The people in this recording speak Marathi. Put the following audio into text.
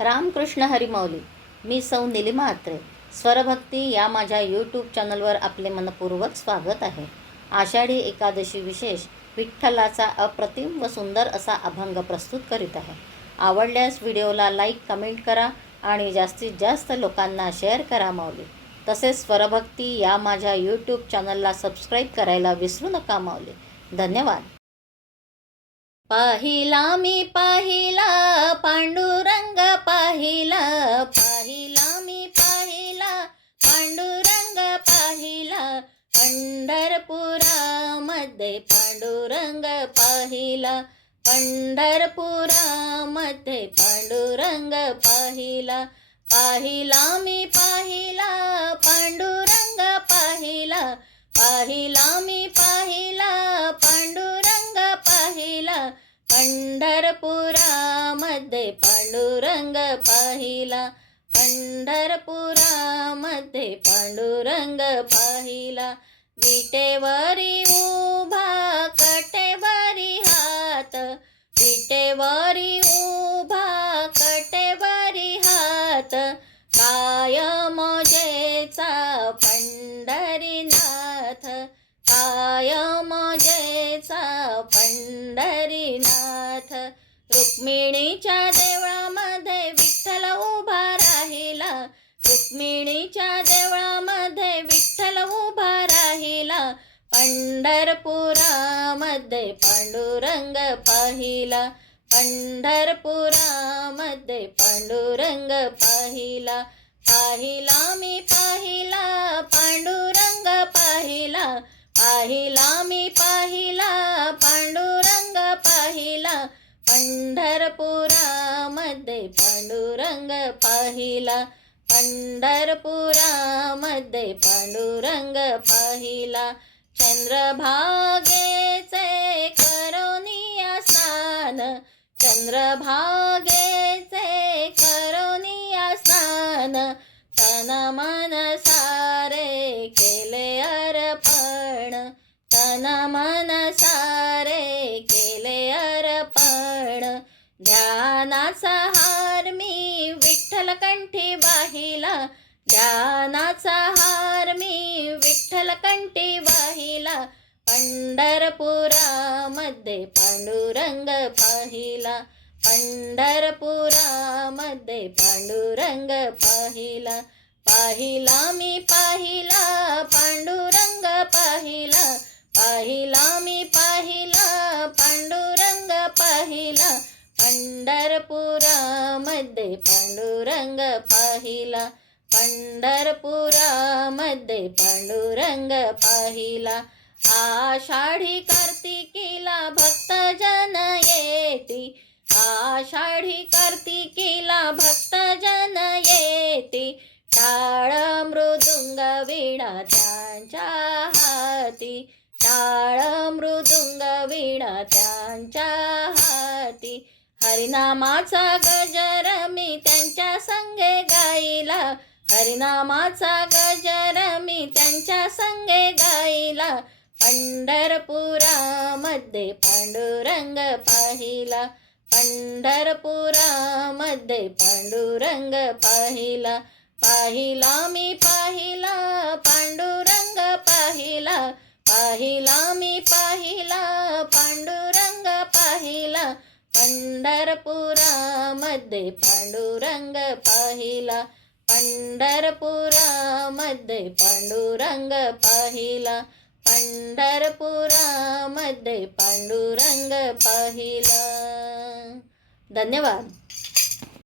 रामकृष्ण हरिमाऊली. मी सौ निलिमा अत्रे. स्वरभक्ती या माझ्या यूट्यूब चॅनलवर आपले मनपूर्वक स्वागत आहे. आषाढी एकादशी विशेष विठ्ठलाचा अप्रतिम व सुंदर असा अभंग प्रस्तुत करीत आहे. आवडल्यास व्हिडिओला लाईक कमेंट करा आणि जास्तीत जास्त लोकांना शेअर करा माऊली. तसेच स्वरभक्ती या माझ्या यूट्यूब चॅनलला सबस्क्राईब करायला विसरू नका माऊली. धन्यवाद. पाहिला मी पाहिला पांडुरंग पाहिला, पाहिला मी पाहिला पांडुरंग पाहिला, पंढरपुरामध्ये पांडुरंग पाहिला, पंढरपुरामध्ये पांडुरंग पाहिला. पाहिला मी पाहिला पांडुरंग पाहिला, पाहिला मी पाहिला पांडुरंग पाहिला, पंढरपुरामध्ये पांडुरंग पाहिला, पंढरपुरामध्ये पांडुरंग पाहिला. विटेवरी उभा कटेवरी हात, विटेवरी उभा कटेवरी हात, काय मोजेचा पंढरीनाथ, काय मोजेचा पंढरीनाथ. रुक्मिणीच्या देवळामध्ये विठ्ठल उभा राहिला, रुक्मिणीच्या देवळामध्ये विठ्ठल उभा राहिला, पंढरपुरामध्ये पांडुरंग पाहिला, पंढरपुरामध्ये पांडुरंग पाहिला. पाहिला मी पाहिला पांडुरंग पाहिला, पाहिला मी पाहिला पांडुरंग पाहिला, पंढरपुरामध्ये पांडुरंग पाहिला, पंढरपुरामध्ये पांडुरंग पाहिला. चंद्रभागेचे करोनिया स्नान, चंद्रभागेचे करोनिया स्नान, तन मन सारे केले अर्पण, तन मन सारे केले अर्पण. ध्यानाचा हार मी विठ्ठल कंठी वाहिला, ध्यानाचा हार मी विठ्ठल कंठी वाहिला, पंढरपुरामध्ये पांडुरंग पाहिला, पंढरपुरामध्ये पांडुरंग पाहिला. पाहिला मी पाहिला पांडुरंग पाहिला, पाहिला मी पाहिला पांडुरंग पाहिला, पंढरपुरामध्ये पांडुरंग पाहिला, पंढरपुरामध्ये पांडुरंग पाहिला. आषाढी कार्तिकीला भक्तजन येती, आषाढी कार्तिकीला भक्तजन येती, टाळ मृदुंग वीणा त्यांच्या हाती, टाळ मृदुंग वीणा त्यांच्या हाती. हरिनामाचा गजर मी त्यांच्या संगे गाईला, हरिनामाचा गजर मी त्यांच्या संगे गाईला, पंढरपुरामध्ये पांडुरंग पाहिला, पंढरपुरामध्ये पांडुरंग पाहिला. पाहिला मी पाहिला पांडुरंग पाहिला, पाहिला मी पाहिला पांडुरंग पाहिला, पंढरपुरामध्ये पांडुरंग पाहिला, पंढरपुरामध्ये पांडुरंग पाहिला, पंढरपुरामध्ये पांडुरंग पाहिला. धन्यवाद.